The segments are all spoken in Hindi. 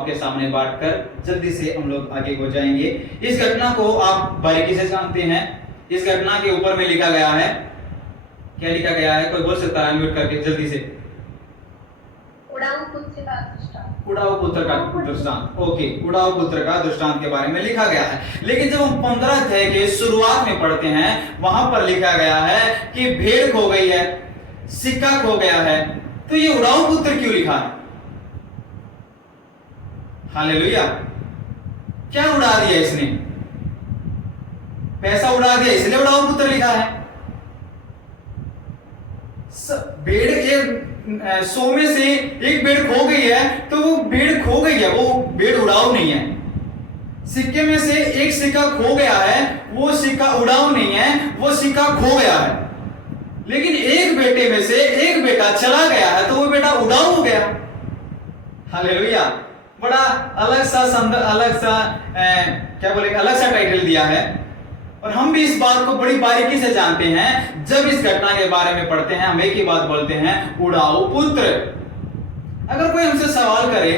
आपके सामने बांटकर जल्दी से हम लोग आगे हो जाएंगे। इस घटना को आप बारीकी से जानते हैं। इस घटना के ऊपर में लिखा गया है, क्या लिखा गया है? कोई बोल सकता है अनम्यूट करके जल्दी से? उड़ाऊ पुत्र का दृष्टांत। उड़ाऊ पुत्र का दृष्टांत। ओके, उड़ाऊ पुत्र का दृष्टांत के बारे में लिखा गया है। लेकिन जब हम 15 अध्याय के शुरुआत में पढ़ते हैं, वहां पर लिखा गया है कि भेड़ खो गई है, सिक्का खो गया है। तो ये उड़ाऊ पुत्र क्यों लिखा है? हालेलुया। क्या उड़ा दिया इसने? पैसा उड़ा दिया, इसलिए उड़ाऊ पुत्र लिखा है। भेड़ के 100 में से एक भेड़ खो गई है, तो वो भेड़ खो गई है, वो भेड़ उड़ाऊ नहीं है। सिक्के में से एक सिक्का खो गया है, वो सिक्का उड़ाऊ नहीं है, वो सिक्का खो गया है। लेकिन एक बेटे में से एक बेटा चला गया है, तो वो बेटा उड़ाऊ हो गया। हालेलुया। बड़ा अलग सा क्या बोलेंगे, अलग सा टाइटल दिया है। और हम भी इस बात को बड़ी बारीकी से जानते हैं। जब इस घटना के बारे में पढ़ते हैं, हम एक ही बात बोलते हैं, उड़ाऊ पुत्र। अगर कोई हमसे सवाल करे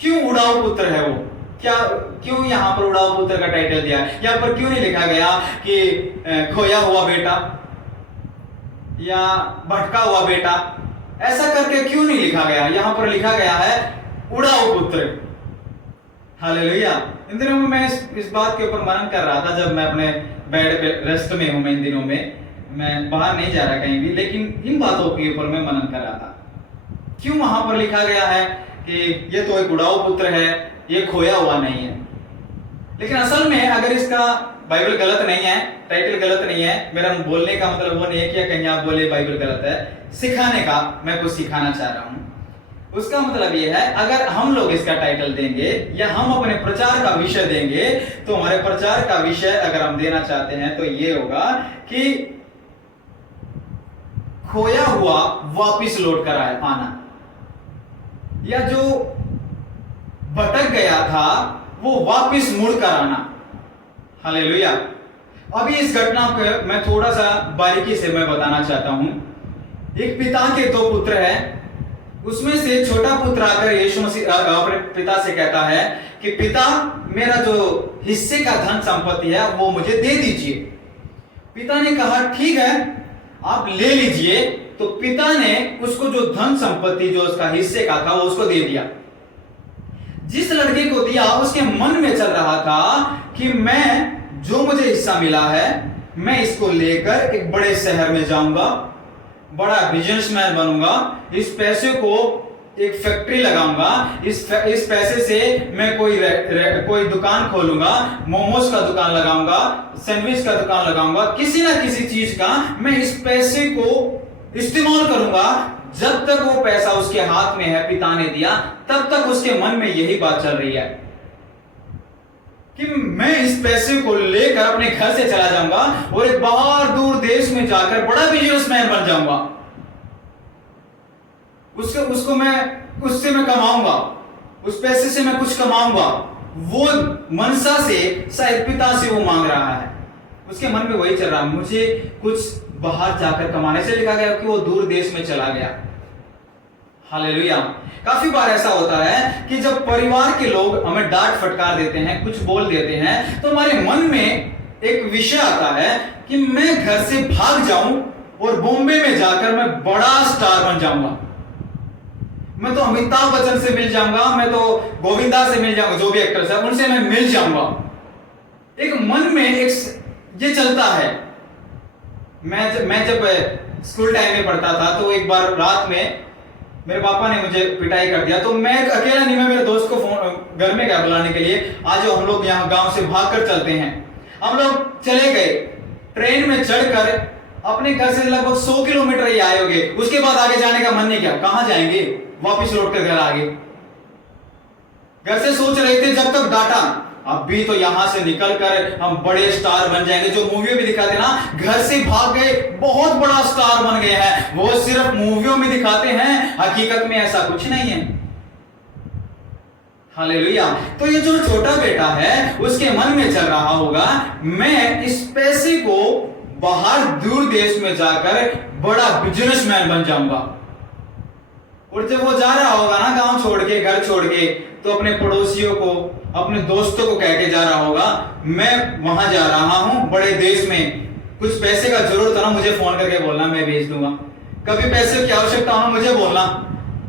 क्यों उड़ाऊ पुत्र है वो, क्या क्यों यहां पर उड़ाऊ पुत्र का टाइटल दिया है? यहां पर क्यों नहीं लिखा गया कि खोया हुआ बेटा या भटका हुआ बेटा? ऐसा करके क्यों नहीं लिखा गया? यहां पर लिखा गया है उड़ाऊ पुत्र। हालेलुया। इन दिनों में मैं इस बात के ऊपर मनन कर रहा था, जब मैं अपने बेड पे रेस्ट में हूं। मैं इन दिनों में मैं बाहर नहीं जा रहा कहीं भी, लेकिन इन बातों के ऊपर मैं मनन कर रहा था। क्यों वहां पर लिखा गया है कि ये तो एक उड़ाऊ पुत्र है, ये खोया हुआ नहीं है? लेकिन असल में अगर इसका बाइबल गलत नहीं है, टाइटल गलत नहीं है, मेरा बोलने का मतलब वो नहीं है कि कहीं आप बोले बाइबल गलत है। सिखाने का मैं कुछ सिखाना चाह रहा हूं। उसका मतलब ये है, अगर हम लोग इसका टाइटल देंगे या हम अपने प्रचार का विषय देंगे, तो हमारे प्रचार का विषय अगर हम देना चाहते हैं तो ये होगा कि खोया हुआ वापिस लौट कर आना, या जो भटक गया था वो वापिस मुड़ कर आना। हालेलुया। अभी इस घटना को मैं थोड़ा सा बारीकी से मैं बताना चाहता हूं। एक पिता के 2 पुत्र हैं। उसमें से छोटा पुत्र आकर यीशु मसीह अपने पिता से कहता है कि पिता, मेरा जो हिस्से का धन संपत्ति है वो मुझे दे दीजिए। पिता ने कहा ठीक है, आप ले लीजिए। तो पिता ने उसको जो धन संपत्ति जो उसका हिस्से का था वो उसको दे दिया। जिस लड़के को दिया उसके मन में चल रहा था कि मैं जो मुझे हिस्सा मिला है, मैं इसको लेकर एक बड़े शहर में जाऊंगा, बड़ा बिजनेसमैन बनूंगा, इस पैसे को एक फैक्ट्री लगाऊंगा, इस पैसे से मैं कोई दुकान खोलूंगा, मोमोज का दुकान लगाऊंगा, सैंडविच का दुकान लगाऊंगा, किसी ना किसी चीज का मैं इस पैसे को इस्तेमाल करूंगा। जब तक वो पैसा उसके हाथ में है, पिता ने दिया, तब तक उसके मन में यही बात चल रही है कि मैं इस पैसे को लेकर अपने घर से चला जाऊंगा और एक बाहर दूर देश में जाकर बड़ा बिजनेसमैन बन जाऊंगा। उसको उससे मैं कमाऊंगा, उस पैसे से मैं कुछ कमाऊंगा। वो मनसा से शायद पिता से वो मांग रहा है, उसके मन में वही चल रहा है, मुझे कुछ बाहर जाकर कमाने से लिखा गया कि वो दूर देश में चला गया। हालेलुया। काफी बार ऐसा होता है कि जब परिवार के लोग हमें डांट फटकार देते हैं, कुछ बोल देते हैं, तो हमारे मन में एक विषय आता है कि मैं घर से भाग जाऊं और बॉम्बे में जाकर मैं बड़ा स्टार बन जाऊंगा। मैं तो अमिताभ बच्चन से मिल जाऊंगा, मैं तो गोविंदा से मिल जाऊंगा, जो भी एक्टर्स है उनसे मैं मिल जाऊंगा। एक मन में एक ये चलता है। मैं जब स्कूल टाइम में पढ़ता था, तो एक बार रात में मेरे पापा ने मुझे पिटाई कर दिया। तो मैं अकेला नहीं, मैं मेरे दोस्त को फोन घर में गया बुलाने के लिए, आज हम लोग यहाँ गांव से भागकर चलते हैं। हम लोग चले गए, ट्रेन में चढ़कर अपने घर से लगभग 100 किलोमीटर ही आए होंगे। उसके बाद आगे जाने का मन नहीं किया, कहां जाएंगे, वापिस लौट कर घर आगे। घर से सोच रहे थे जब तक डांटा, अभी तो यहां से निकलकर हम बड़े स्टार बन जाएंगे। जो मूवियों में दिखाते ना, घर से भाग गए, बहुत बड़ा स्टार बन गए हैं, वो सिर्फ मूवियों में दिखाते हैं, हकीकत में ऐसा कुछ नहीं है। हालेलुया। तो ये जो छोटा बेटा है, उसके मन में चल रहा होगा, मैं इस पैसे को बाहर दूर देश में जाकर बड़ा बिजनेसमैन बन जाऊंगा। और जब वो जा रहा होगा ना गांव छोड़ घर छोड़ के तो अपने पड़ोसियों को, अपने दोस्तों को कह के जा रहा होगा, मैं वहां जा रहा हूं बड़े देश में, कुछ पैसे का जरूरत है ना मुझे फोन करके बोलना, मैं भेज दूंगा। कभी पैसे की आवश्यकता हो मुझे बोलना,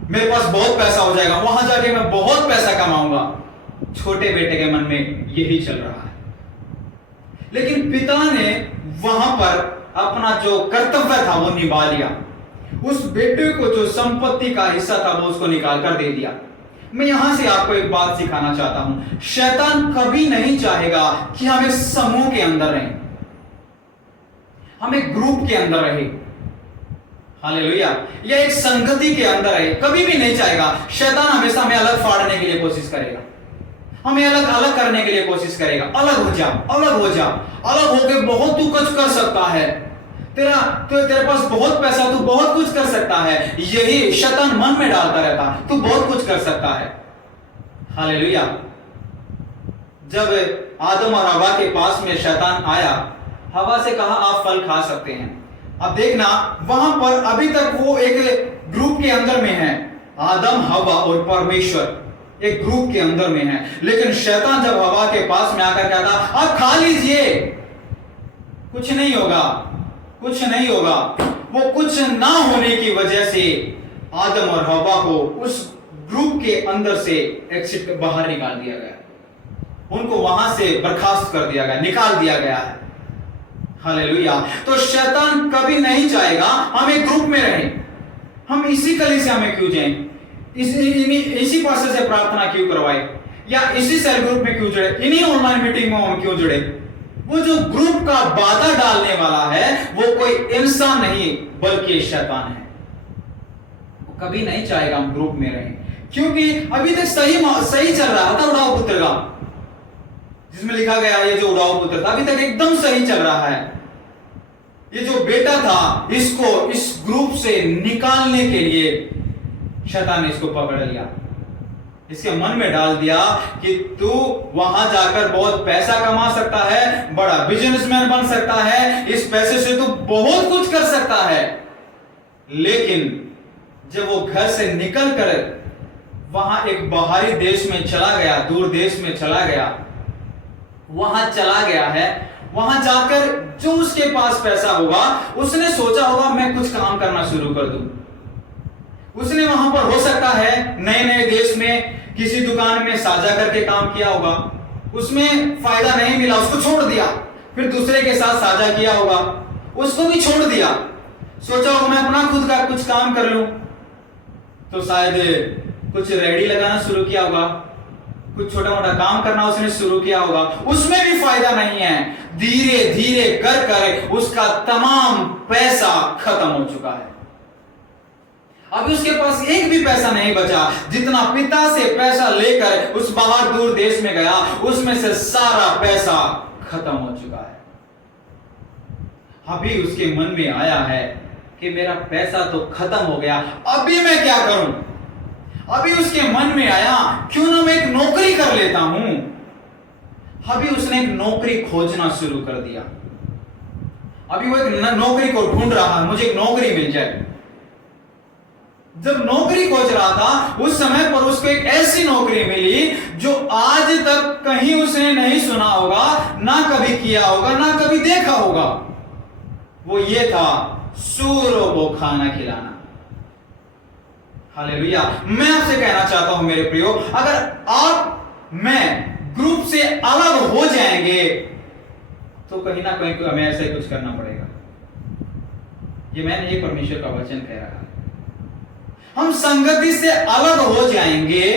मेरे पास बहुत पैसा हो जाएगा, वहां जाके मैं बहुत पैसा कमाऊंगा। छोटे बेटे के मन में यही चल रहा है। लेकिन पिता ने वहां पर अपना जो कर्तव्य था वो निभा लिया। उस बेटे को जो संपत्ति का हिस्सा था वो उसको निकाल कर दे दिया। मैं यहां से आपको एक बात सिखाना चाहता हूं, शैतान कभी नहीं चाहेगा कि हम एक समूह के अंदर रहें, हम एक ग्रुप के अंदर रहे, हालेलुया, या एक संगति के अंदर रहे। कभी भी नहीं चाहेगा। शैतान हमेशा हमें अलग फाड़ने के लिए कोशिश करेगा, हमें अलग अलग करने के लिए कोशिश करेगा। अलग हो जा, अलग हो जा, अलग होके बहुत तू कुछ कर सकता है, तेरे पास बहुत पैसा, तू बहुत कुछ कर सकता है। यही शैतान मन में डालता रहता, तू बहुत कुछ कर सकता है। हालेलुया। जब आदम और हवा के पास में शैतान आया, हवा से कहा आप फल खा सकते हैं। अब देखना वहां पर अभी तक वो एक ग्रुप के अंदर में है, आदम, हवा और परमेश्वर एक ग्रुप के अंदर में है। लेकिन शैतान जब हवा के पास में आकर कहता आप खा लीजिए, कुछ नहीं होगा, कुछ नहीं होगा, वो कुछ ना होने की वजह से आदम और हवा को उस ग्रुप के अंदर से एग्जिट बाहर निकाल दिया गया, उनको वहां से बर्खास्त कर दिया गया, निकाल दिया गया है। हालेलुया। तो शैतान कभी नहीं चाहेगा हम एक ग्रुप में रहें। हम इसी कलीसिया में क्यों जाएं, इसी पास्टर से प्रार्थना क्यों करवाए, या इसी सेल ग्रुप में क्यों जुड़े, इन्हीं ऑनलाइन मीटिंग में हम क्यों जुड़े। वो जो ग्रुप का बाधा डालने वाला है वो कोई इंसान नहीं बल्कि शैतान है। वो कभी नहीं चाहेगा हम ग्रुप में रहें, क्योंकि अभी तक सही चल रहा था उड़ाऊ पुत्र का, जिसमें लिखा गया ये जो उड़ाऊ पुत्र था अभी तक एकदम सही चल रहा है। ये जो बेटा था इसको इस ग्रुप से निकालने के लिए शैतान ने इसको पकड़ लिया, इसके मन में डाल दिया कि तू वहां जाकर बहुत पैसा कमा सकता है, बड़ा बिजनेसमैन बन सकता है, इस पैसे से तू बहुत कुछ कर सकता है। लेकिन जब वो घर से निकलकर वहां एक बाहरी देश में चला गया, दूर देश में चला गया, वहां चला गया है, वहां जाकर जो उसके पास पैसा होगा उसने सोचा होगा मैं कुछ काम करना शुरू कर दूं। उसने वहां पर हो सकता है नए नए देश में किसी दुकान में साझा करके काम किया होगा, उसमें फायदा नहीं मिला, उसको छोड़ दिया, फिर दूसरे के साथ साझा किया होगा, उसको भी छोड़ दिया, सोचा होगा मैं अपना खुद का कुछ काम कर लूं, तो शायद कुछ रेहड़ी लगाना शुरू किया होगा, कुछ छोटा मोटा काम करना उसने शुरू किया होगा, उसमें भी फायदा नहीं है। धीरे धीरे कर कर उसका तमाम पैसा खत्म हो चुका है। अभी उसके पास एक भी पैसा नहीं बचा। जितना पिता से पैसा लेकर उस बाहर दूर देश में गया उसमें से सारा पैसा खत्म हो चुका है। अभी उसके मन में आया है कि मेरा पैसा तो खत्म हो गया, अभी मैं क्या करूं। अभी उसके मन में आया क्यों ना मैं एक नौकरी कर लेता हूं। अभी उसने एक नौकरी खोजना शुरू कर दिया। अभी वो एक नौकरी को ढूंढ रहा है, मुझे एक नौकरी मिल जाए। जब नौकरी खोज रहा था उस समय पर उसको एक ऐसी नौकरी मिली जो आज तक कहीं उसने नहीं सुना होगा, ना कभी किया होगा, ना कभी देखा होगा। वो ये था सूरों को खाना खिलाना। हालेलुया। मैं आपसे कहना चाहता हूं मेरे प्रियो, अगर आप मैं ग्रुप से अलग हो जाएंगे तो कहीं ना कहीं हमें ऐसा ही कुछ करना पड़ेगा। ये मैंने ये परमेश्वर का वचन कह रहा है। हम संगति से अलग हो जाएंगे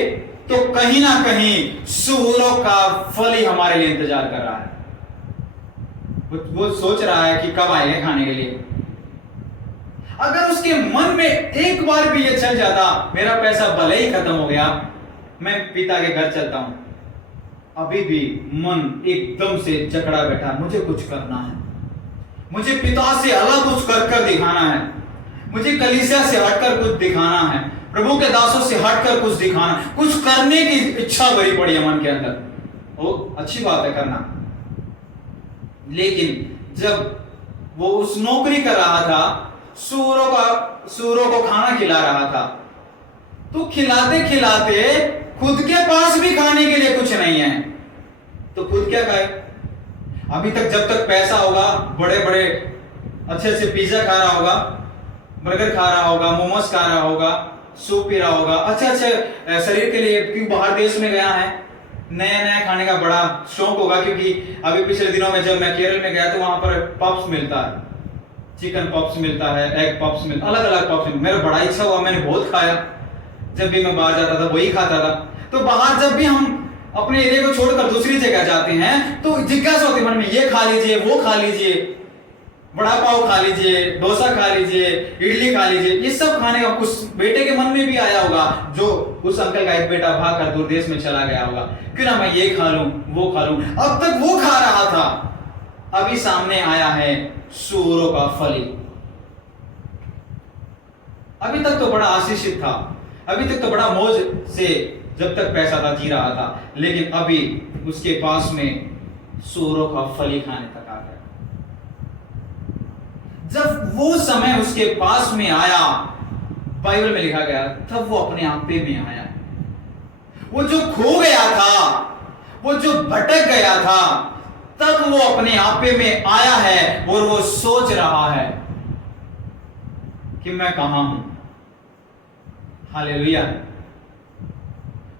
तो कहीं ना कहीं सूरों का फल ही हमारे लिए इंतजार कर रहा है। वो सोच रहा है कि कब आएगा खाने के लिए। अगर उसके मन में एक बार भी ये चल जाता मेरा पैसा भले ही खत्म हो गया, मैं पिता के घर चलता हूं, अभी भी मन एकदम से जकड़ा बैठा, मुझे कुछ करना है, मुझे पिता से अलग कुछ कर दिखाना है, मुझे कलीसिया से हटकर कुछ दिखाना है, प्रभु के दासों से हटकर कुछ दिखाना, कुछ करने की इच्छा भरी पड़ी है मन के अंदर। वो अच्छी बात है करना, लेकिन जब वो उस नौकरी कर रहा था, सूरों को खाना खिला रहा था, तो खिलाते खिलाते खुद के पास भी खाने के लिए कुछ नहीं है तो खुद क्या खाए? अभी तक जब तक पैसा होगा, बड़े बड़े अच्छे अच्छे पिज्जा खा रहा होगा, बर्गर खा रहा होगा, मोमोज खा रहा होगा, सूप पी रहा होगा, अच्छे अच्छे शरीर के लिए, क्योंकि बाहर देश में गया है, नया नया खाने का बड़ा शौक होगा। क्योंकि अभी पिछले दिनों में जब मैं केरल में गया तो वहां पर पफ्स मिलता है, चिकन पफ्स मिलता है, एग पफ्स मिलता है, अलग अलग पफ्स। मेरा बड़ा इच्छा हुआ, मैंने बहुत खाया। जब भी मैं बाहर जाता था वही खाता था। तो बाहर जब भी हम अपने एरिया को छोड़कर दूसरी जगह जाते हैं तो जिज्ञासा होती है मन में, ये खा लीजिए, वो खा लीजिए, बड़ा पाव खा लीजिए, डोसा खा लीजिए, इडली खा लीजिए। ये सब खाने का उस बेटे के मन में भी आया होगा, जो उस अंकल का एक बेटा भागकर दूर देश में चला गया होगा, क्यों ना मैं ये खा लूं, वो खा लूं। अब तक वो खा रहा था, अभी सामने आया है सूअरों का फली। अभी तक तो बड़ा आशीषित था, अभी तक तो बड़ा मौज से जब तक पैसा था जी रहा था, लेकिन अभी उसके पास में सूअरों का फली खाने तक आ गया। जब वो समय उसके पास में आया, बाइबल में लिखा गया, तब वो अपने आपे में आया। वो जो खो गया था, वो जो भटक गया था, तब वो अपने आपे में आया है और वो सोच रहा है कि मैं कहां हूं। हालेलुया।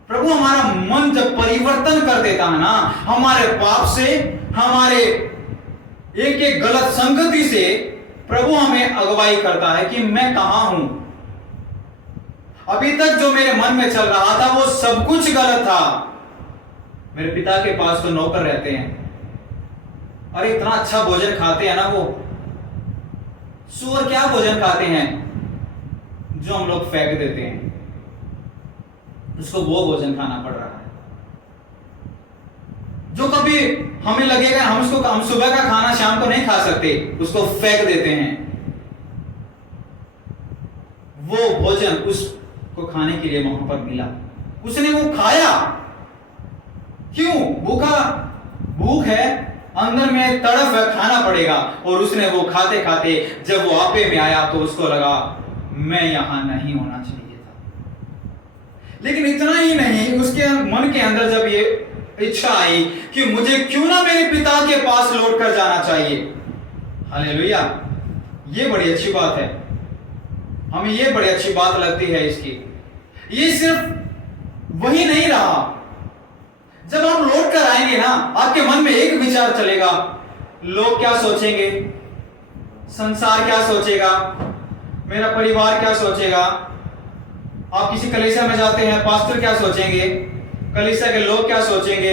प्रभु हमारा मन जब परिवर्तन कर देता है ना, हमारे पाप से, हमारे एक एक गलत संगति से, प्रभु हमें अगुवाई करता है कि मैं कहां हूं। अभी तक जो मेरे मन में चल रहा था वो सब कुछ गलत था। मेरे पिता के पास तो नौकर रहते हैं, अरे इतना अच्छा भोजन खाते हैं ना वो। सूअर क्या भोजन खाते हैं जो हम लोग फेंक देते हैं, उसको वो भोजन खाना पड़ रहा है जो कभी हमें लगेगा हम सुबह का खाना शाम को नहीं खा सकते, उसको फेंक देते हैं। वो भोजन उसको खाने के लिए वहां पर मिला, उसने वो खाया। क्यों? भूख है, अंदर में तड़फ है, खाना पड़ेगा। और उसने वो खाते खाते जब वो आपे में आया तो उसको लगा मैं यहां नहीं होना चाहिए था। लेकिन इतना ही नहीं, उसके मन के अंदर जब ये इच्छा आई कि मुझे क्यों ना मेरे पिता के पास लौट कर जाना चाहिए। हालेलुया। ये बड़ी अच्छी बात है, हमें ये बड़ी अच्छी बात लगती है इसकी। ये सिर्फ वही नहीं रहा, जब आप लौट कर आएंगे ना, आपके मन में एक विचार चलेगा, लोग क्या सोचेंगे, संसार क्या सोचेगा, मेरा परिवार क्या सोचेगा। आप किसी कलीसिया में जाते हैं, पास्टर क्या सोचेंगे, कलीसिया के लोग क्या सोचेंगे।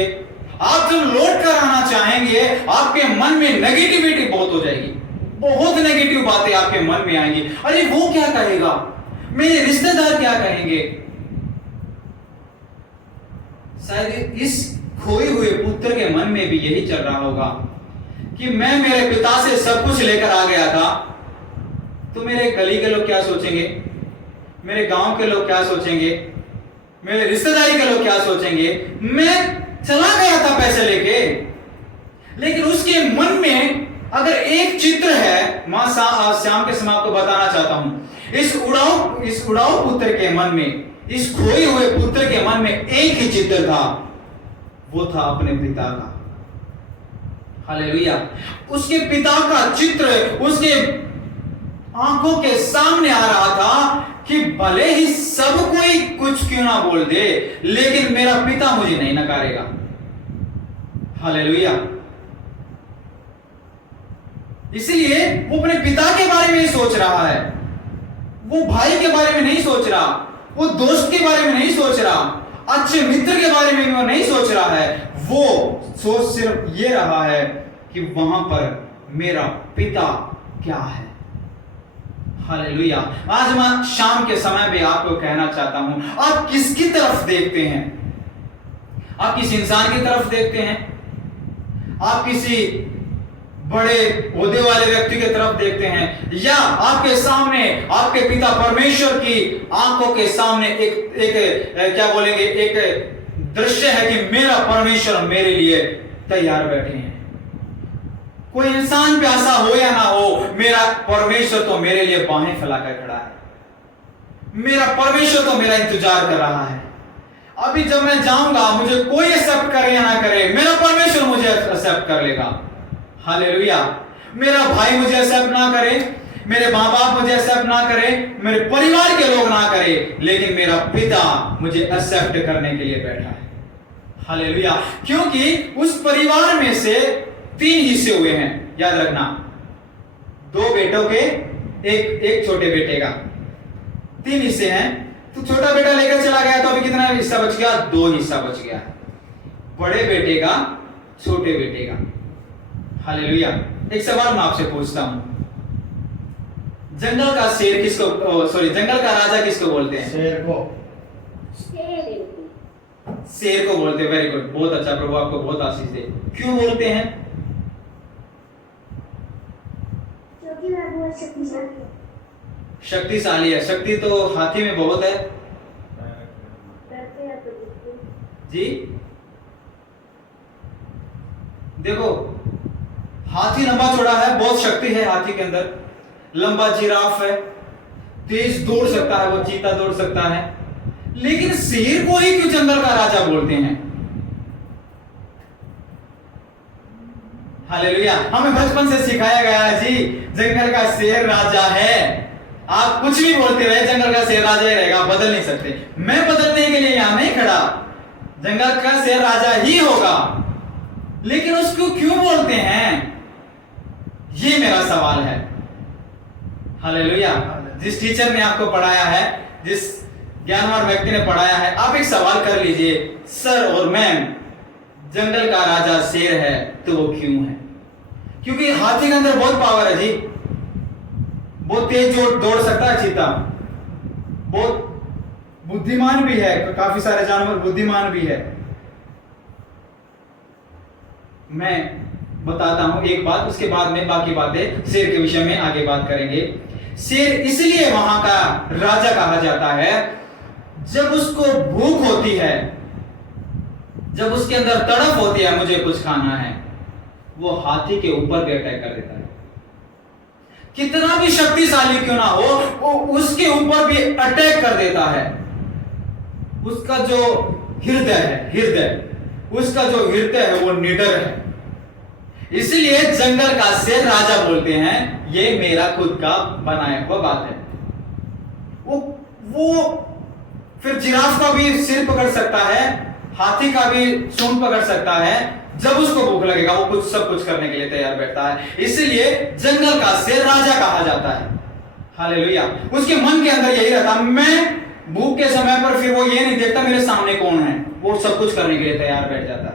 आप जब लौट कर आना चाहेंगे, आपके मन में नेगेटिविटी बहुत हो जाएगी, बहुत नेगेटिव बातें आपके मन में आएंगी। अरे वो क्या कहेगा, मेरे रिश्तेदार क्या कहेंगे। शायद इस खोए हुए पुत्र के मन में भी यही चल रहा होगा कि मैं मेरे पिता से सब कुछ लेकर आ गया था, तो मेरे गली के लोग क्या सोचेंगे, मेरे गांव के लोग क्या सोचेंगे, मेरे रिश्तेदारी के लोग क्या सोचेंगे। मैं चला गया था पैसे लेके, लेकिन उसके मन में अगर एक चित्र है, मां शाम के समय आपको बताना चाहता हूं, इस उड़ाऊ पुत्र के मन में, इस खोए हुए पुत्र के मन में एक ही चित्र था, वो था अपने पिता का। हालेलुया। उसके पिता का चित्र उसके आंखों के सामने आ रहा था कि भले ही सब कोई कुछ क्यों ना बोल दे, लेकिन मेरा पिता मुझे नहीं नकारेगा। हालेलुया। इसलिए वो अपने पिता के बारे में ही सोच रहा है, वो भाई के बारे में नहीं सोच रहा, वो दोस्त के बारे में नहीं सोच रहा, अच्छे मित्र के बारे में वो नहीं सोच रहा है। वो सोच सिर्फ ये रहा है कि वहां पर मेरा पिता क्या है। हालेलुया। आज मैं शाम के समय पे आपको कहना चाहता हूं, आप किसकी तरफ देखते हैं? आप किस इंसान की तरफ देखते हैं? आप किसी बड़े ओहदे वाले व्यक्ति की तरफ देखते हैं, या आपके सामने आपके पिता परमेश्वर की आंखों के सामने एक क्या बोलेंगे, एक दृश्य है कि मेरा परमेश्वर मेरे लिए तैयार बैठे हैं। कोई इंसान प्यासा हो या ना हो, मेरा परमेश्वर तो मेरे लिए बाहें फैलाकर खड़ा है, मेरा परमेश्वर तो मेरा इंतजार कर रहा है। अभी जब मैं जाऊंगा, मुझे कोई एक्सेप्ट करे या ना करे, मेरा परमेश्वर मुझे एक्सेप्ट कर लेगा। हालेलुया। मेरा भाई मुझे एक्सेप्ट ना करे, मेरे माँ बाप मुझे एक्सेप्ट ना करे, मेरे परिवार के लोग ना करे, लेकिन मेरा पिता मुझे एक्सेप्ट करने के लिए बैठा है। हालेलुया। क्योंकि उस परिवार में से 3 हिस्से हुए हैं, याद रखना। 2 बेटों के, एक छोटे बेटे का, 3 हिस्से हैं। तो छोटा बेटा लेकर चला गया तो अभी कितना हिस्सा बच गया? 2 हिस्सा बच गया, बड़े बेटे का, छोटे बेटे का। हालेलुया। एक सवाल मैं आपसे पूछता हूं, जंगल का शेर किसको, सॉरी, जंगल का राजा किसको बोलते हैं? शेर को। शेर को बोलते हैं। वेरी गुड, बहुत अच्छा, प्रभु आपको बहुत आशीष दे। क्यों बोलते हैं? क्योंकि वह बहुत शक्तिशाली है। शक्तिशाली है। शक्ति तो हाथी में बहुत है जी। देखो, हाथी लंबा चौड़ा है, बहुत शक्ति है हाथी के अंदर। लंबा जिराफ है, तेज दौड़ सकता है, वो चीता दौड़ सकता है। लेकिन शेर को ही क्यों जंगल का राजा बोलते हैं? हालेलुया। हमें बचपन से सिखाया गया है जी, जंगल का शेर राजा है। आप कुछ भी बोलते रहे, जंगल का शेर राजा ही रहेगा, बदल नहीं सकते। मैं बदलने के लिए यहां नहीं खड़ा, जंगल का शेर राजा ही होगा। लेकिन उसको क्यों बोलते हैं, ये मेरा सवाल है। हालेलुया। जिस टीचर ने आपको पढ़ाया है, जिस ज्ञानवान व्यक्ति ने पढ़ाया है, आप एक सवाल कर लीजिए, सर और मैम, जंगल का राजा शेर है तो वो क्यों है? क्योंकि हाथी के अंदर बहुत पावर है जी, बहुत तेज दौड़ सकता है चीता, बहुत बुद्धिमान भी है, काफी सारे जानवर बुद्धिमान भी है। मैं बताता हूं एक बात, उसके बाद में बाकी बातें शेर के विषय में आगे बात करेंगे। शेर इसलिए वहां का राजा कहा जाता है, जब उसको भूख होती है, जब उसके अंदर तड़प होती है मुझे कुछ खाना है, वो हाथी के ऊपर भी अटैक कर देता है। कितना भी शक्तिशाली क्यों ना हो, वो उसके ऊपर भी अटैक कर देता है। उसका जो उसका जो हृदय है वो निडर है। इसलिए जंगल का शेर राजा बोलते हैं। ये मेरा खुद का बनाया हुआ बात है। वो फिर जिराफ का भी सिर पकड़ सकता है, हाथी का भी सूंड पकड़ सकता है। जब उसको भूख लगेगा वो सब कुछ करने के लिए तैयार बैठता है। इसलिए जंगल का शेर राजा कहा जाता है। हालेलुया। उसके मन के अंदर यही रहता, मैं भूख के समय पर फिर वो ये नहीं देखता मेरे सामने कौन है, वो सब कुछ करने के लिए तैयार बैठ जाता है।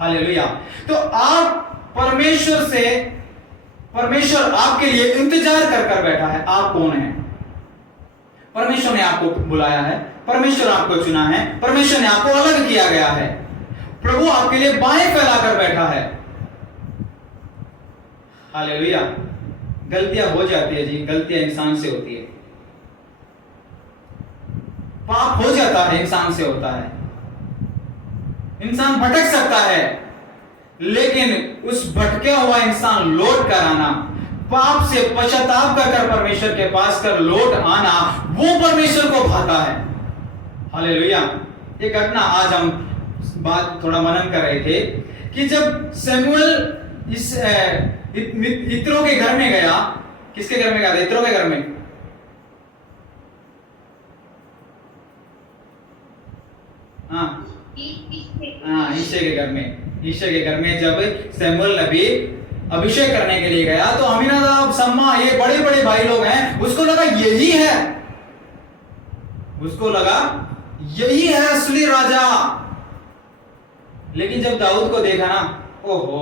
हालेलुया। तो आप परमेश्वर आपके लिए इंतजार कर बैठा है। आप कौन हैं? परमेश्वर ने आपको बुलाया है, परमेश्वर आपको चुना है, परमेश्वर ने आपको अलग किया गया है। प्रभु आपके लिए बाहें फैलाकर बैठा है। हालेलुया। गलतियां हो जाती है जी, गलतियां इंसान से होती है, पाप हो जाता है, इंसान से होता है। इंसान भटक सकता है, लेकिन उस भटके हुआ इंसान लौट कर आना, पाप से पश्चाताप कर परमेश्वर के पास कर लौट आना, वो परमेश्वर को भाता है। हालेलुया। ये घटना आज हम बात थोड़ा मनन कर रहे थे कि जब सैमुअल इस इत्रो के घर में गया, किसके घर में गया था? इत्रो के घर में। ईशे के घर में। ईशे के घर में जब सैमुअल नबी अभिषेक करने के लिए गया तो अमीनादाब, सम्मा, ये बड़े बड़े भाई लोग हैं, उसको लगा यही है, उसको लगा यही है असली राजा। लेकिन जब दाऊद को देखा ना, ओहो,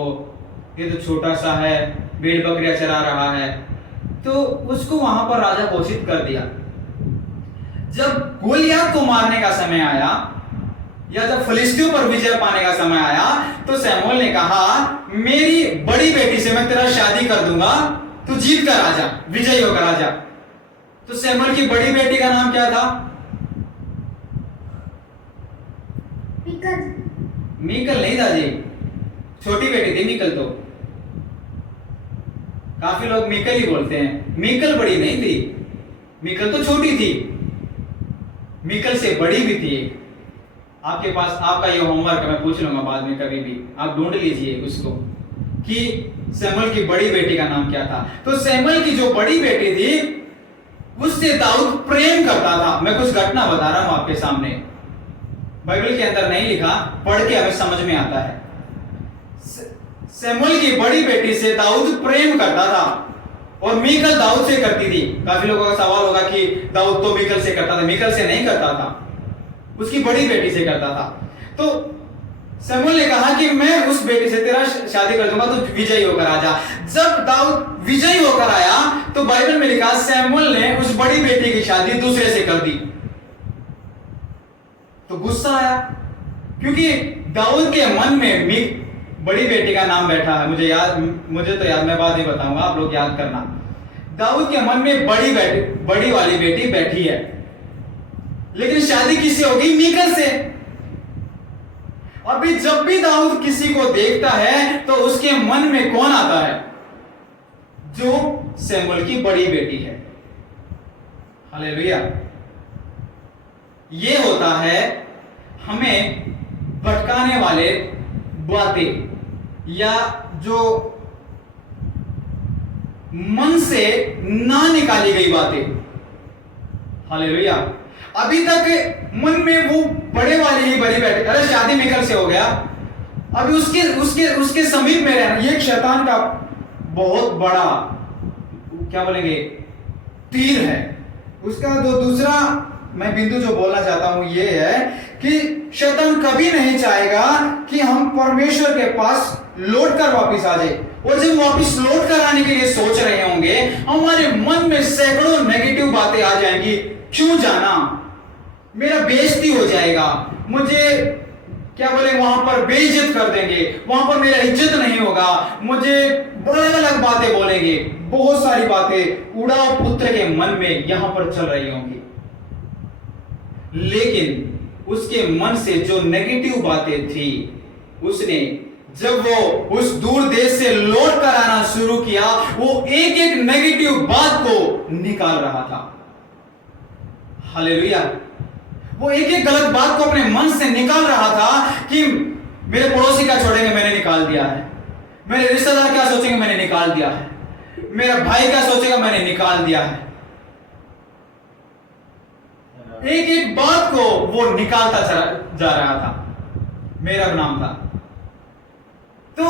ये तो छोटा सा है, भेड़ बकरियां चरा रहा है, तो उसको वहां पर राजा घोषित कर दिया। जब गोलियत को मारने का समय आया या जब फिलिस्तियों पर विजय पाने का समय आया, तो सैमुअल ने कहा, मेरी बड़ी बेटी से मैं तेरा शादी कर दूंगा, तू जीत कर आजा, विजयी होकर आजा। तो सैमुअल की बड़ी बेटी का नाम क्या था? मीकल नहीं था जी, छोटी बेटी थी मीकल। तो काफी लोग मीकल ही बोलते हैं, मीकल बड़ी नहीं थी, मीकल तो छोटी थी, मीकल से बड़ी भी थी। आपके पास आपका ये होमवर्क मैं पूछ लूंगा बाद में कभी भी, आप ढूंढ लीजिए उसको कि सैमुअल की बड़ी बेटी का नाम क्या था। तो सैमुअल की जो बड़ी बेटी थी उससे दाऊद प्रेम करता था। मैं कुछ घटना बता रहा हूं आपके सामने, बाइबल के अंदर नहीं लिखा, पढ़ के हमें समझ में आता है। सैमुअल की बड़ी बेटी से दाऊद प्रेम करता था और मीकल दाऊद से करती थी। काफी लोगों का सवाल होगा कि दाऊद तो मीकल से करता था, मीकल से नहीं करता था, उसकी बड़ी बेटी से करता था। तो सैमुअल ने कहा कि मैं उस बेटी से तेरा शादी कर दूंगा, तो विजयी होकर आ जा। जब दाऊद विजयी होकर आया तो बाइबल में लिखा सैमुअल ने उस बड़ी बेटी की शादी दूसरे से कर दी। तो गुस्सा आया, क्योंकि दाऊद के मन में बड़ी बेटी का नाम बैठा है। मुझे तो याद, मैं बाद में बताऊंगा, आप लोग याद करना। दाऊद के मन में बड़ी वाली बेटी बैठी है, लेकिन शादी किससे होगी? मीकल से। अभी जब भी दाऊद किसी को देखता है तो उसके मन में कौन आता है? जो सैमुअल की बड़ी बेटी है। हालेलुया। ये होता है हमें भटकाने वाले बातें या जो मन से ना निकाली गई बातें। हालेलुया। अभी तक मन में वो बड़े वाली ही बड़ी बैठे, अरे शादी मीकल से हो गया, अभी उसके समीप में रहना। ये शैतान का बहुत बड़ा, क्या बोलेंगे, तीर है। उसका दूसरा मैं बिंदु जो बोलना चाहता हूं ये है कि शैतान कभी नहीं चाहेगा कि हम परमेश्वर के पास लौट कर वापिस आ जाए। और जब वापिस लौट कर आने के लिए सोच रहे होंगे, हमारे मन में सैकड़ों नेगेटिव बातें आ जाएंगी। क्यों जाना, मेरा बेइज्जती हो जाएगा, मुझे क्या बोले वहां पर बेइज्जत कर देंगे, वहां पर मेरा इज्जत नहीं होगा, मुझे अलग अलग बातें बोलेंगे। बहुत सारी बातें उड़ाव पुत्र के मन में यहां पर चल रही होंगी। लेकिन उसके मन से जो नेगेटिव बातें थी, उसने जब वो उस दूर देश से लौट कर आना शुरू किया, वो एक एक नेगेटिव बात को निकाल रहा था। हालेलुया। वो एक एक गलत बात को अपने मन से निकाल रहा था कि मेरे पड़ोसी क्या छोड़ेंगे, मैंने निकाल दिया है, मेरे रिश्तेदार क्या सोचेंगे, मैंने निकाल दिया है, मेरा भाई क्या सोचेगा, मैंने निकाल दिया है। एक एक बात को वो निकालता जा रहा था। मेरा नाम था। तो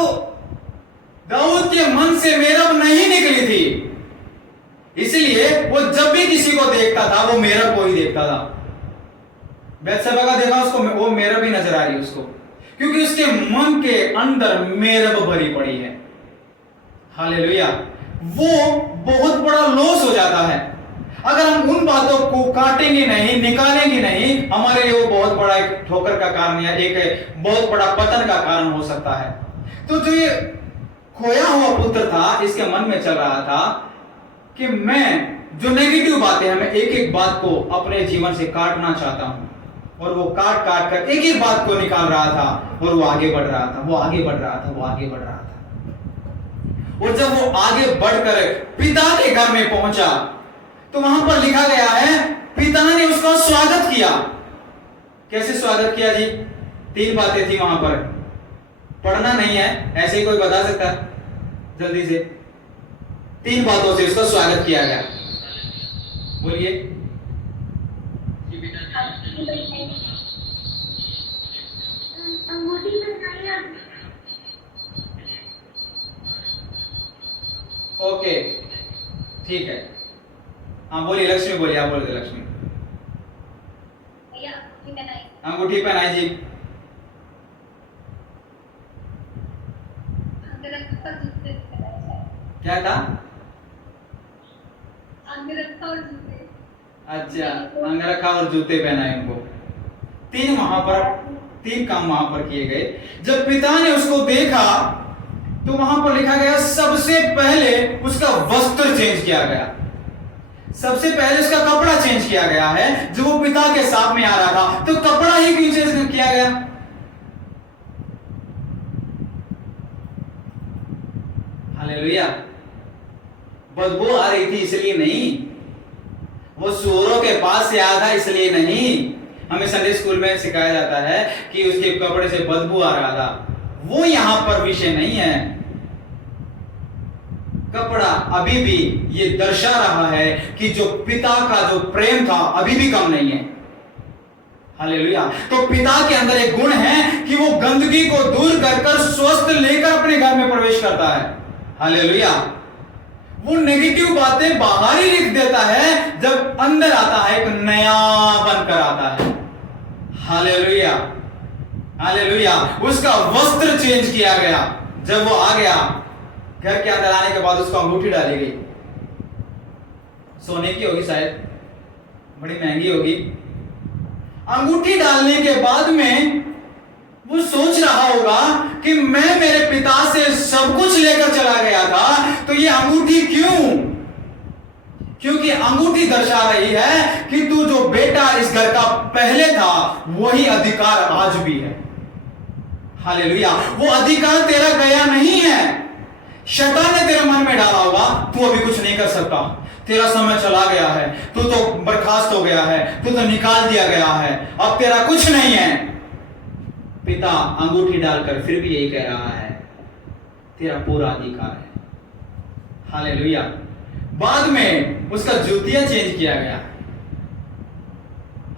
दाऊद के मन से मेरा नहीं निकली थी, इसलिए वो जब भी किसी को देखता था वो मेरा को ही देखता था। बैतशेबा का देखा उसको, वो मेरा भी नजर आ रही है उसको, क्योंकि उसके मन के अंदर मेरब भरी पड़ी है। हालेलुया। वो बहुत बड़ा लॉस हो जाता है अगर हम उन बातों को काटेंगे नहीं, निकालेंगे नहीं। हमारे लिए वो बहुत बड़ा एक ठोकर का कारण या एक बहुत बड़ा पतन का कारण हो सकता है। तो जो ये खोया हुआ पुत्र था, इसके मन में चल रहा था कि मैं जो नेगेटिव बातें हैं, मैं एक एक बात को अपने जीवन से काटना चाहता हूं। और वो काट काट कर एक एक बात को निकाल रहा था और वो आगे बढ़ रहा था, वो आगे बढ़ रहा था, वो आगे बढ़ रहा था। और जब वो आगे बढ़कर पिता के घर में पहुंचा तो वहां पर लिखा गया है, पिता ने उसका स्वागत किया। कैसे स्वागत किया जी? 3 बातें थी वहां पर, पढ़ना नहीं है, ऐसे ही कोई बता सकता जल्दी से? 3 बातों से उसका स्वागत किया गया। बोलिए। अंगूठी बनाई। ओके, ठीक है। हाँ बोलिए लक्ष्मी, बोलिए, आप बोल दे लक्ष्मी। भैया अंगूठी पहनाई जी। क्या था? अच्छा, अंगरखा और जूते पहनाए उनको। 3 काम वहां पर किए गए। जब पिता ने उसको देखा तो वहां पर लिखा गया, सबसे पहले उसका वस्त्र चेंज किया गया, सबसे पहले उसका कपड़ा चेंज किया गया है। जब वो पिता के सामने आ रहा था तो कपड़ा ही क्यों चेंज किया गया? हालेलुया। बदबू आ रही थी इसलिए नहीं, वो सूरों के पास से आया था इसलिए नहीं, हमें संडे स्कूल में सिखाया जाता है कि उसके कपड़े से बदबू आ रहा था, वो यहां पर विषय नहीं है। कपड़ा अभी भी ये दर्शा रहा है कि जो पिता का जो प्रेम था अभी भी कम नहीं है। हालेलुया। तो पिता के अंदर एक गुण है कि वो गंदगी को दूर कर स्वस्थ लेकर अपने घर में प्रवेश करता है। हालेलुया। वो नेगेटिव बातें बाहर ही लिख देता है, जब अंदर आता है एक नया बनकर आता है। Hallelujah, hallelujah. उसका वस्त्र चेंज किया गया। जब वो आ गया, घर के अंदर आने के बाद उसको अंगूठी डाली गई, सोने की होगी शायद, बड़ी महंगी होगी। अंगूठी डालने के बाद में वो सोच रहा होगा कि मैं मेरे पिता से सब कुछ लेकर चला गया था, तो ये अंगूठी क्यों? क्योंकि अंगूठी दर्शा रही है कि तू जो बेटा इस घर का पहले था, वही अधिकार आज भी है। हालेलुया। वो अधिकार तेरा गया नहीं है। शैतान ने तेरे मन में डाला होगा, तू अभी कुछ नहीं कर सकता, तेरा समय चला गया है, तू तो बर्खास्त हो गया है, तू तो निकाल दिया गया है, अब तेरा कुछ नहीं है। पिता अंगूठी डालकर फिर भी यही कह रहा है, तेरा पूरा अधिकार है। हालेलुया। बाद में उसका जूतिया चेंज किया गया।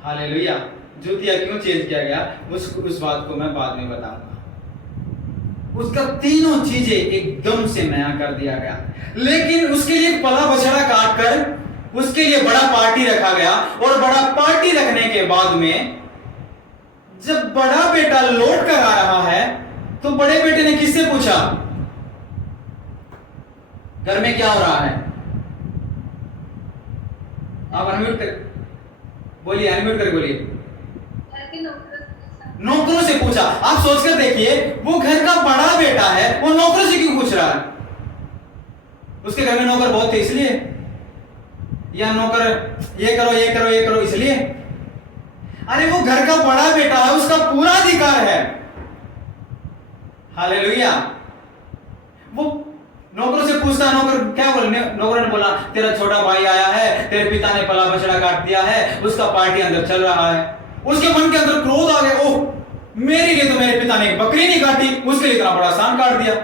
हालेलुया। जूतिया क्यों चेंज किया गया उस बात को मैं बाद में बताऊंगा। उसका तीनों चीजें एकदम से नया कर दिया गया। लेकिन उसके लिए पला बछड़ा काट कर उसके लिए बड़ा पार्टी रखा गया, और बड़ा पार्टी रखने के बाद में जब बड़ा बेटा लौट कर आ रहा है, तो बड़े बेटे ने किससे पूछा, घर में क्या हो रहा है? आप अनम्यूट कर बोलिए, अनम्यूट कर बोलिए। नौकरों से पूछा। आप सोचकर देखिए, वो घर का बड़ा बेटा है, वो नौकरों से क्यों पूछ रहा है? उसके घर में नौकर बहुत थे इसलिए, या नौकर ये करो ये करो ये करो इसलिए? अरे वो घर का बड़ा बेटा है, उसका पूरा अधिकार है। हालेलुया। वो नौकरों से पूछता, नौकर क्या बोले? नौकरों ने बोला, तेरा छोटा भाई आया है, तेरे पिता ने पला बछड़ा काट दिया है, उसका पार्टी अंदर चल रहा है। उसके मन के अंदर क्रोध आ गया, ओह मेरे लिए तो मेरे पिता ने एक बकरी नहीं काटी, उसके लिए इतना बड़ा सांड काट दिया।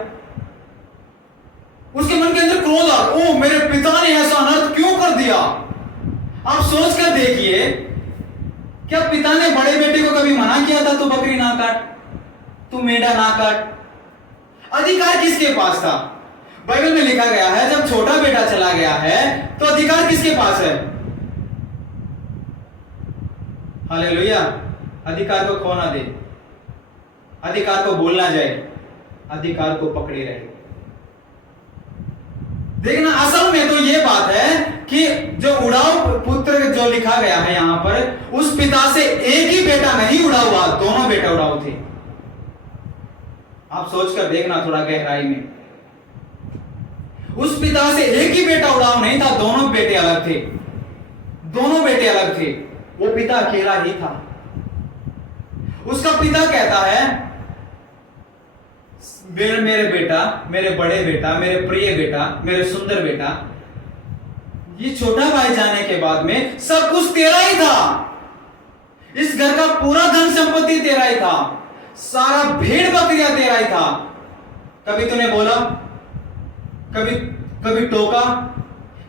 उसके मन के अंदर क्रोध आ गया, ओह मेरे पिता ने ऐसा अनर्थ क्यों कर दिया? आप सोच कर देखिए, क्या पिता ने बड़े बेटे को कभी मना किया था, तू बकरी ना काट, तू मेढ़ा ना काट? अधिकार किसके पास था? बाइबल में लिखा गया है, जब छोटा बेटा चला गया है तो अधिकार किसके पास है? हालेलुया। अधिकार को खो ना दे, अधिकार को बोलना जाए, अधिकार को पकड़े रहे। देखना, असल में तो ये बात है कि जो उड़ाव पुत्र जो लिखा गया है यहां पर, उस पिता से एक ही बेटा नहीं उड़ा हुआ, दोनों बेटा उड़ाव थे। आप सोचकर देखना थोड़ा गहराई में, उस पिता से एक ही बेटा उड़ाव नहीं था, दोनों बेटे अलग थे, दोनों बेटे अलग थे। वो पिता अकेला ही था। उसका पिता कहता है, मेरे बेटा, मेरे बड़े बेटा, मेरे प्रिय बेटा, मेरे सुंदर बेटा, ये छोटा भाई जाने के बाद में सब कुछ तेरा ही था, इस घर का पूरा धन संपत्ति तेरा ही था, सारा भेड़ बकरियां तेरा ही था। कभी तूने बोला, कभी टोका,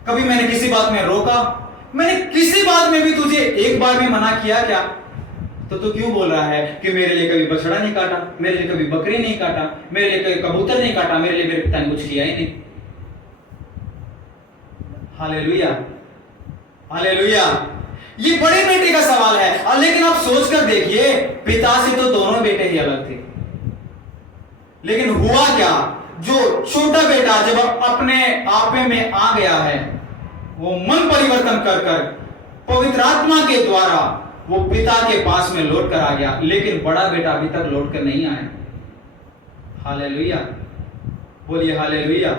कभी मैंने किसी बात में रोका, मैंने किसी बात में भी तुझे एक बार भी मना किया क्या? तो तू क्यों बोल रहा है कि मेरे लिए कभी बछड़ा नहीं काटा, मेरे लिए कभी बकरी नहीं काटा, मेरे लिए कभी कबूतर नहीं काटा, मेरे लिए मेरे पिता ने कुछ किया ही नहीं। Hallelujah, hallelujah. ये बड़े बेटे का सवाल है। लेकिन आप सोचकर देखिए, पिता से तो दोनों बेटे ही अलग थे, लेकिन हुआ क्या? जो छोटा बेटा जब अपने आपे में आ गया है, वो मन परिवर्तन कर कर पवित्र आत्मा के द्वारा वो पिता के पास में लौट कर आ गया, लेकिन बड़ा बेटा अभी तक लौट कर नहीं आया। हालेलुया, बोलिए हालेलुया।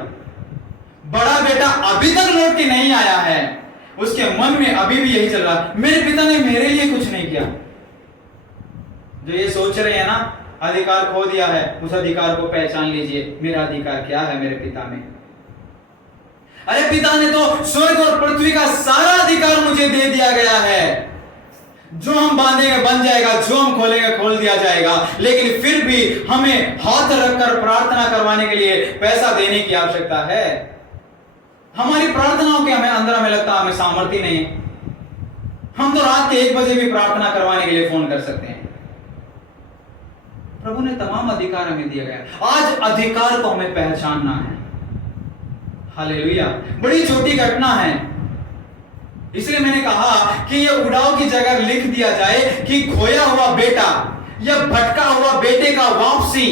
बड़ा बेटा अभी तक लौट के नहीं आया है, उसके मन में अभी भी यही चल रहा है, मेरे पिता ने मेरे लिए कुछ नहीं किया। जो ये सोच रहे हैं ना, अधिकार खो दिया है, उस अधिकार को पहचान लीजिए, मेरा अधिकार क्या है मेरे पिता में। अरे पिता ने तो स्वर्ग और पृथ्वी का सारा अधिकार मुझे दे दिया गया है। जो हम बांधेंगे बन जाएगा, जो हम खोलेंगे खोल दिया जाएगा। लेकिन फिर भी हमें हाथ रखकर प्रार्थना करवाने के लिए पैसा देने की आवश्यकता है। हमारी प्रार्थनाओं के हमें अंदर हमें लगता है हमें सामर्थ्य नहीं है। हम तो रात के 1 बजे भी प्रार्थना करवाने के लिए फोन कर सकते हैं। प्रभु ने तमाम अधिकार हमें दिया गया। आज अधिकार को हमें पहचानना है। हालेलुया। बड़ी छोटी घटना है, इसलिए मैंने कहा कि यह उड़ाव की जगह लिख दिया जाए कि खोया हुआ बेटा या भटका हुआ बेटे का वापसी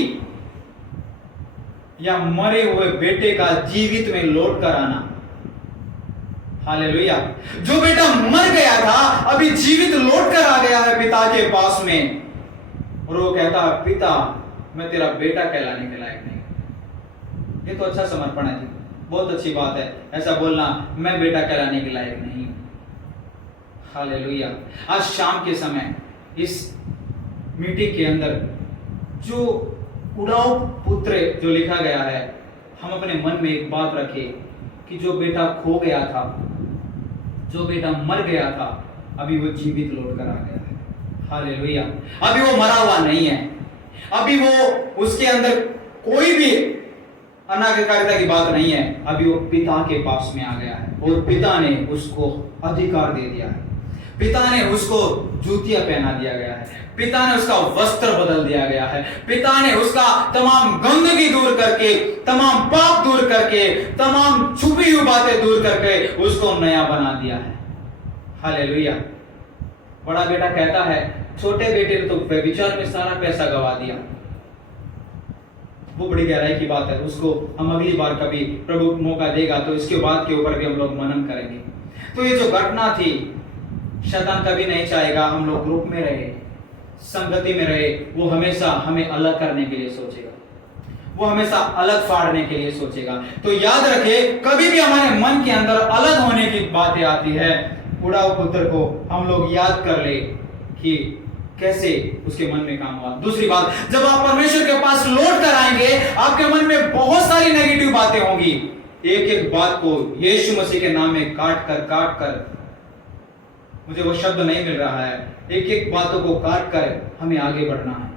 या मरे हुए बेटे का जीवित में लौट कर आना। हालेलुया। जो बेटा मर गया था अभी जीवित लौट कर आ गया है पिता के पास में, और वो कहता है पिता मैं तेरा बेटा कहलाने के लायक नहीं। ये तो अच्छा समर्पण है जी, बहुत अच्छी बात है ऐसा बोलना, मैं बेटा कहलाने के लायक नहीं। हालेलुया। आज शाम के समय इस मीटिंग के अंदर जो उड़ाव पुत्र जो लिखा गया है, हम अपने मन में एक बात रखें कि जो बेटा खो गया था, जो बेटा मर गया था, अभी वो जीवित लौट कर आ गया है। हालेलुया। अभी वो मरा हुआ नहीं है, अभी वो उसके अंदर कोई भी अनाधिकारिता की बात नहीं है। अभी वो पिता के पास में आ गया है और पिता ने उसको अधिकार दे दिया है। पिता ने उसको जूतियां पहना दिया गया है, पिता ने उसका वस्त्र बदल दिया गया है, पिता ने उसका तमाम गंदगी दूर करके, तमाम पाप दूर करके, तमाम छुपी हुई बातें दूर करके उसको नया बना दिया है। हालेलुया। बड़ा बेटा कहता है छोटे बेटे ने तो व्यभिचार में सारा पैसा गवा दिया। वो बड़ी गहराई की बात है, उसको हम अगली बार कभी प्रभु मौका देगा तो इसके बाद के ऊपर भी हम लोग मनन करेंगे। तो ये जो घटना थी, शैतान कभी नहीं चाहेगा हम लोग ग्रुप में रहे, संगति में रहे। वो हमेशा हमें अलग करने के लिए सोचेगा, वो हमेशा अलग फाड़ने के लिए सोचेगा। तो याद रखे, कभी भी हमारे मन के अंदर अलग होने की बातें आती है, उड़ाव पुत्र को हम लोग याद कर ले कि कैसे उसके मन में काम हुआ। दूसरी बात, जब आप परमेश्वर के पास लौट कर आएंगे, आपके मन में बहुत सारी नेगेटिव बातें होंगी। एक एक बात को यीशु मसीह के नाम में काट कर मुझे वो शब्द नहीं मिल रहा है, एक एक बातों को काट कर हमें आगे बढ़ना है।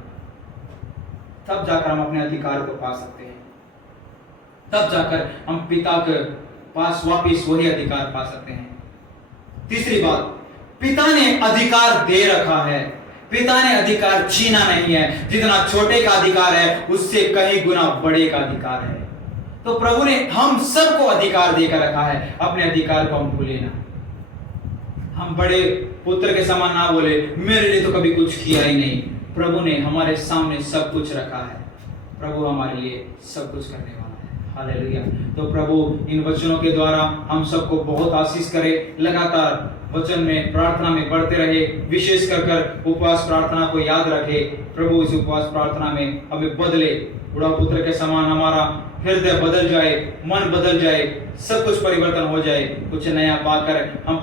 तब जाकर हम अपने अधिकार को पा सकते हैं, तब जाकर हम पिता के पास वापिस वही अधिकार पा सकते हैं। तीसरी बात, पिता ने अधिकार दे रखा है, पिता ने अधिकार छीना नहीं है। जितना छोटे का अधिकार है उससे कई गुना बड़े का अधिकार है। तो प्रभु ने हम सबको अधिकार देकर रखा है, अपने अधिकार को हम भूले ना। हम बड़े पुत्र के समान ना बोले मेरे लिए तो कभी कुछ किया ही नहीं। प्रभु ने हमारे सामने सब कुछ रखा है, प्रभु हमारे लिए सब कुछ करने वाला है। हालेलुया। तो प्रभु इन वचनों के द्वारा हम सबको बहुत आशीष करे, लगातार वचन में प्रार्थना में बढ़ते रहे, विशेष कर उपवास प्रार्थना को याद रखे। प्रभु इस उपवास प्रार्थना में हमें बदले, बुढ़ा पुत्र के समान हमारा हृदय बदल जाए, मन बदल जाए, सब कुछ परिवर्तन हो जाए, कुछ नया पाकर हम